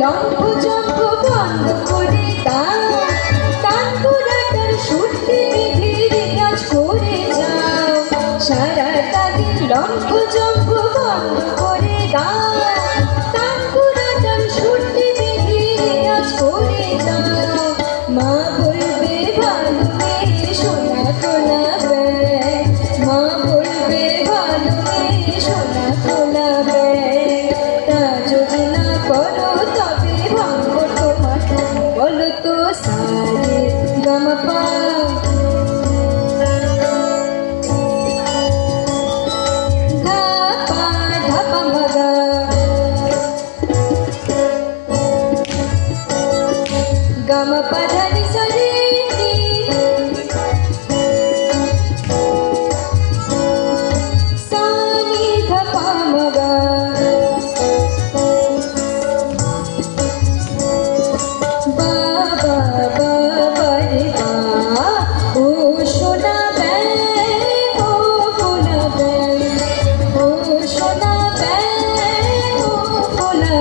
লঙ্ঘযজ্ঞ বন্ধ করে তার তানপুরাটার সূর্যে নিধির কাজ করে যাও। সারা তাদের বন্ধ করে দাও। side.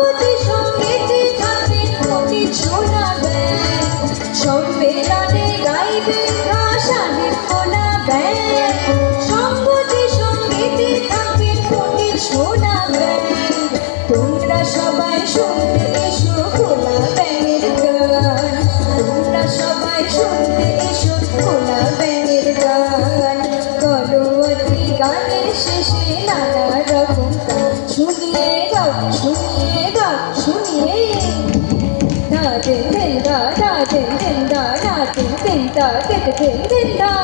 অনুভূতি da din da da din din da da din din da din din din da